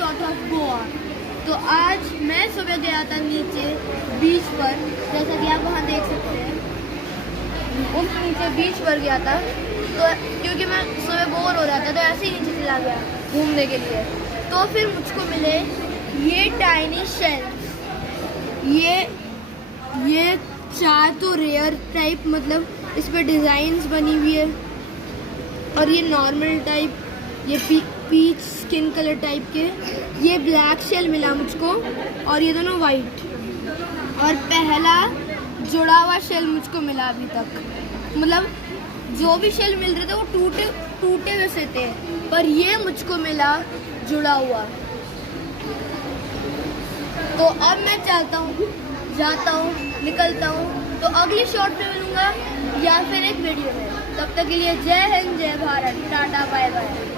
Shot of Goa. तो आज मैं सुबह गया था नीचे बीच पर, जैसा कि आप वहाँ देख सकते हैं, उस नीचे बीच पर गया था। तो क्योंकि मैं सुबह बोर हो रहा था तो ऐसे ही नीचे चला गया घूमने के लिए। तो फिर मुझको मिले ये टाइनी शेल्स। ये चार तो रेयर टाइप, मतलब इस पर डिज़ाइंस बनी हुई है, और ये नॉर्मल टाइप, ये पीच स्किन कलर टाइप के, ये ब्लैक शेल मिला मुझको, और ये दोनों वाइट। और पहला जुड़ा हुआ शेल मुझको मिला अभी तक। मतलब जो भी शेल मिल रहे थे वो टूटे हुए से थे, पर ये मुझको मिला जुड़ा हुआ। तो अब मैं जाता हूँ निकलता हूँ। तो अगली शॉट में मिलूंगा या फिर एक वीडियो में। तब तक के लिए जय हिंद, जय भारत, टाटा, बाय बाय।